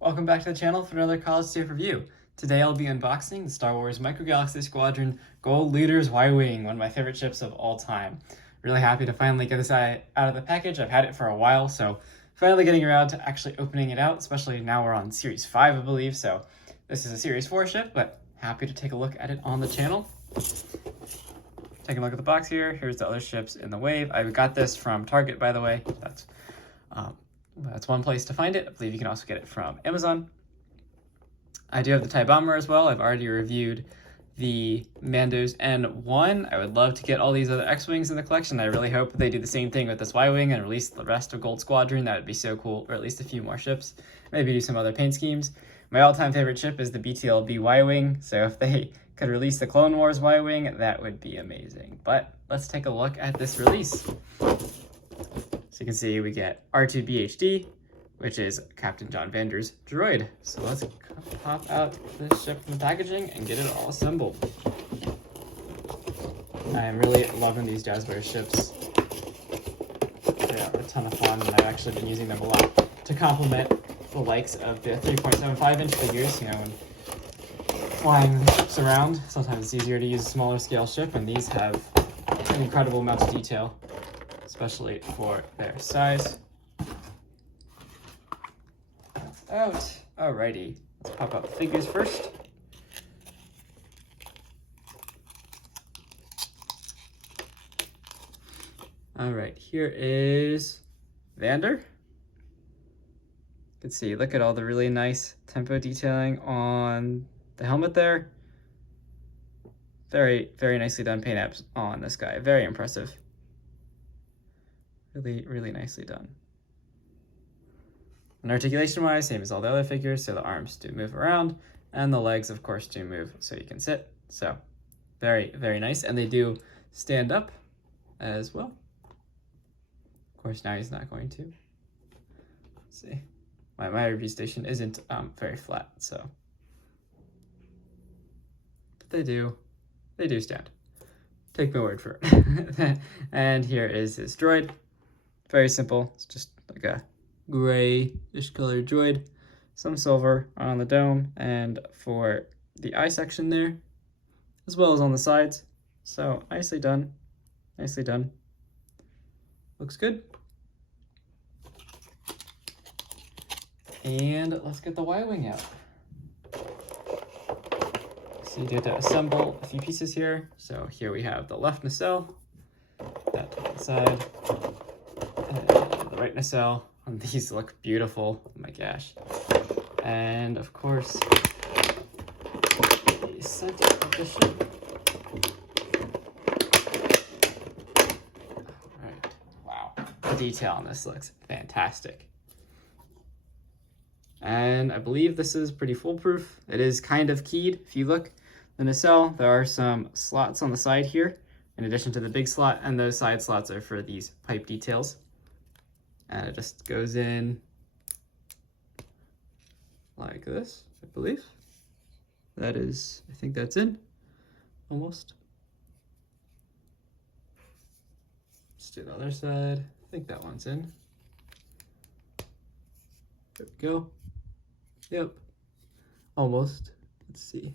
Welcome back to the channel for another college safe review. Today I'll be unboxing the Star Wars Micro Galaxy Squadron Gold Leaders Y-Wing, one of my favorite ships of all time. Really happy to finally get this out of the package. I've had it for a while, so finally getting around to actually opening it out, especially now we're on Series 5, I believe, so this is a Series 4 ship, but happy to take a look at it on the channel. Taking a look at the box here, here's the other ships in the wave. I got this from Target, by the way. That's one place to find it. I believe you can also get it from Amazon. I do have the TIE Bomber as well. I've already reviewed the Mando's N1. I would love to get all these other X-Wings in the collection. I really hope they do the same thing with this Y-Wing and release the rest of Gold Squadron. That would be so cool, or at least a few more ships. Maybe do some other paint schemes. My all-time favorite ship is the BTLB Y-Wing, so if they could release the Clone Wars Y-Wing, that would be amazing. But let's take a look at this release. So you can see we get R2BHD, which is Captain John Vander's droid. So let's pop out this ship from the packaging and get it all assembled. I'm really loving these Jazwares ships. They're a ton of fun, and I've actually been using them a lot to complement the likes of the 3.75-inch figures. You know, when flying ships around, sometimes it's easier to use a smaller scale ship, and these have an incredible amount of detail, especially for their size. Out. Alrighty, let's pop out the figures first. Alright, here is Vander. You can see, look at all the really nice tempo detailing on the helmet there. Very, very nicely done paint apps on this guy. Very impressive. Really, really nicely done. And articulation-wise, same as all the other figures, so the arms do move around, and the legs, of course, do move so you can sit. So, very, very nice. And they do stand up as well. Of course, now he's not going to. Let's see. My review station isn't very flat, so. But they do stand. Take my word for it. And here is his droid. Very simple. It's just like a grayish colored droid, some silver on the dome and for the eye section there, as well as on the sides. So nicely done, nicely done. Looks good. And let's get the Y-Wing out. So you get to assemble a few pieces here. So here we have the left nacelle, that to one side, and the right nacelle. These look beautiful, oh my gosh. And of course, the center of the ship. Alright, wow. The detail on this looks fantastic. And I believe this is pretty foolproof. It is kind of keyed. If you look, the nacelle, there are some slots on the side here, in addition to the big slot, and those side slots are for these pipe details. And it just goes in like this, I believe. That is, I think that's in, almost. Let's do the other side. I think that one's in. There we go. Yep, almost. Let's see.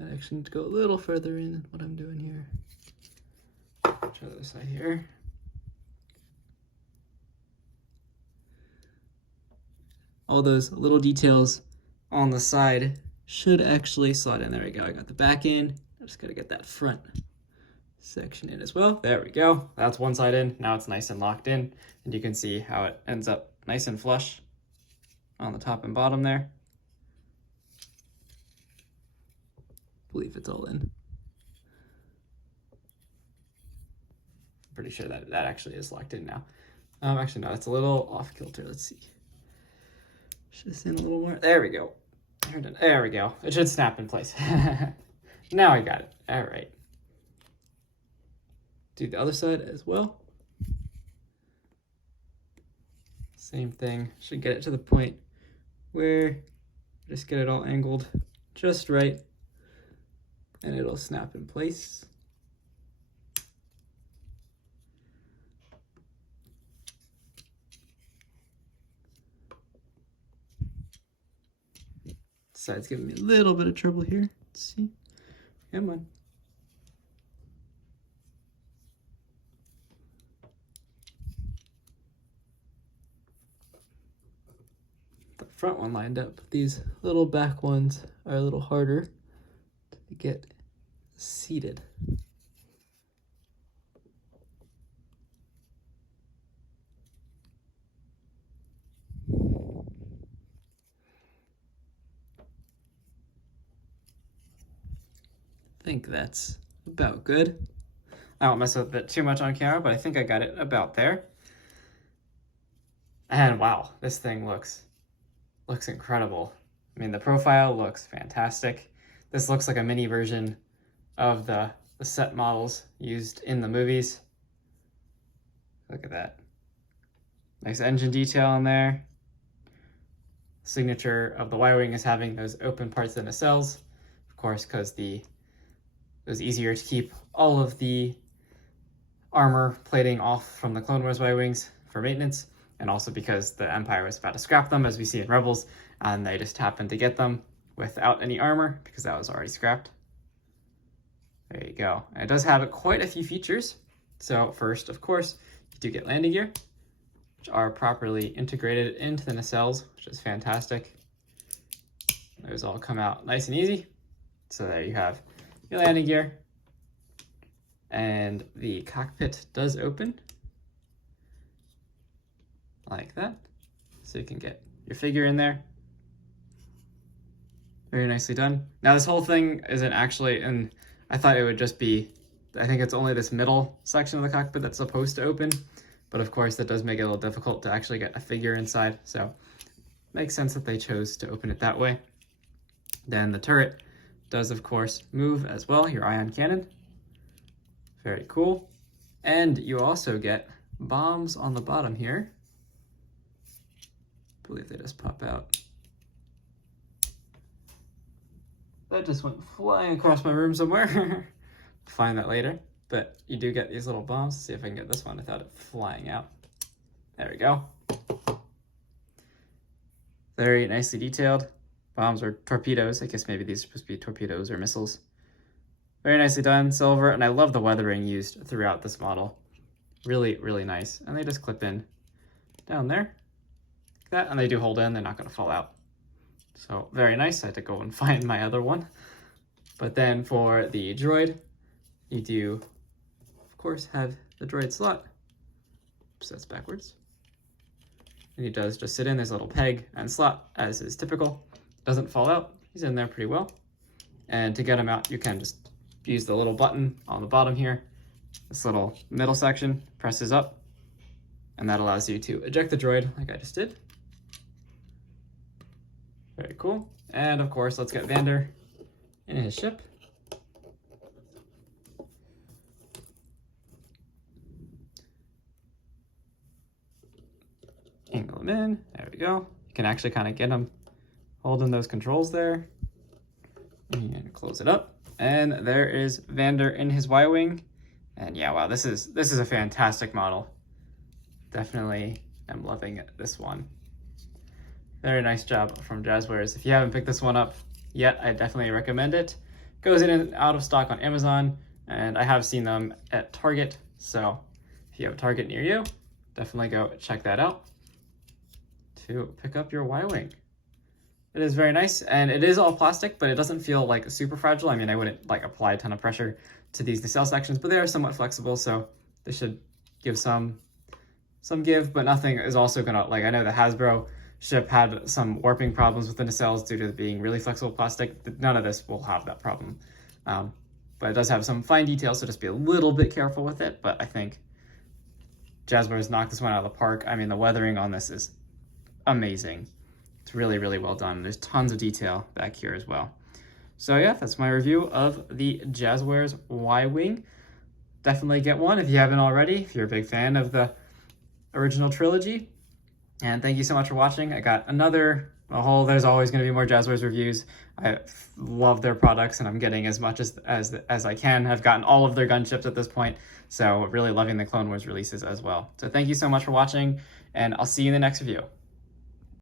I actually need to go a little further in than what I'm doing here. Try the other side here. All those little details on the side should actually slot in. There we go. I got the back in. I just got to get that front section in as well. There we go. That's one side in. Now it's nice and locked in. And you can see how it ends up nice and flush on the top and bottom there. Believe it's all in. Pretty sure that actually is locked in now. Actually, no, it's a little off kilter. Let's see. Push this in a little more. There we go. There we go. It should snap in place. Now I got it. All right. Do the other side as well. Same thing. Should get it to the point where just get it all angled just right, and it'll snap in place. Side's giving me a little bit of trouble here. Let's see. Come on. The front one lined up. These little back ones are a little harder to get seated. I think that's about good. I won't mess with it too much on camera, but I think I got it about there. And wow, this thing looks incredible. I mean, the profile looks fantastic. This looks like a mini version of the set models used in the movies. Look at that. Nice engine detail in there. Signature of the Y-Wing is having those open parts in the nacelles, of course, because it was easier to keep all of the armor plating off from the Clone Wars Y-Wings for maintenance, and also because the Empire was about to scrap them, as we see in Rebels, and they just happened to get them without any armor because that was already scrapped. There you go. And it does have quite a few features. So first, of course, you do get landing gear, which are properly integrated into the nacelles, which is fantastic. Those all come out nice and easy. So there you have your landing gear. And the cockpit does open like that. So you can get your figure in there. Very nicely done. Now this whole thing isn't actually in, I thought it would just be, I think it's only this middle section of the cockpit that's supposed to open. But of course that does make it a little difficult to actually get a figure inside. So makes sense that they chose to open it that way. Then the turret does of course move as well, your ion cannon. Very cool. And you also get bombs on the bottom here. I believe they just pop out. That just went flying across my room somewhere. Find that later. But you do get these little bombs. Let's see if I can get this one without it flying out. There we go. Very nicely detailed. Bombs or torpedoes. I guess maybe these are supposed to be torpedoes or missiles. Very nicely done, silver, and I love the weathering used throughout this model. Really, really nice. And they just clip in down there, like that, and they do hold in, they're not gonna fall out. So very nice, I had to go and find my other one. But then for the droid, you do, of course, have the droid slot. Oops, that's backwards. And he does just sit in, there's a little peg and slot, as is typical. Doesn't fall out, he's in there pretty well. And to get him out, you can just use the little button on the bottom here. This little middle section presses up, and that allows you to eject the droid like I just did. Very cool. And of course, let's get Vander in his ship. Angle him in, there we go. You can actually kind of get him holding those controls there. And you can close it up. And there is Vander in his Y-Wing. And yeah, wow, this is a fantastic model. Definitely am loving this one. Very nice job from Jazwares. If you haven't picked this one up yet, I definitely recommend it. Goes in and out of stock on Amazon, and I have seen them at Target. So if you have a Target near you, definitely go check that out to pick up your Y-Wing. It is very nice, and it is all plastic, but it doesn't feel like super fragile. I mean, I wouldn't like apply a ton of pressure to these nacelle sections, but they are somewhat flexible, so they should give some give, but nothing is also gonna, like, I know the Hasbro ship had some warping problems with the nacelles due to being really flexible plastic. None of this will have that problem. But it does have some fine details, so just be a little bit careful with it, but I think Jazwares knocked this one out of the park. I mean, the weathering on this is amazing. It's really, really well done. There's tons of detail back here as well. So yeah, that's my review of the Jazwares Y-Wing. Definitely get one if you haven't already, if you're a big fan of the original trilogy. And thank you so much for watching. I got there's always going to be more Jazwares reviews. I love their products, and I'm getting as much as I can. I've gotten all of their gunships at this point, so really loving the Clone Wars releases as well. So thank you so much for watching, and I'll see you in the next review.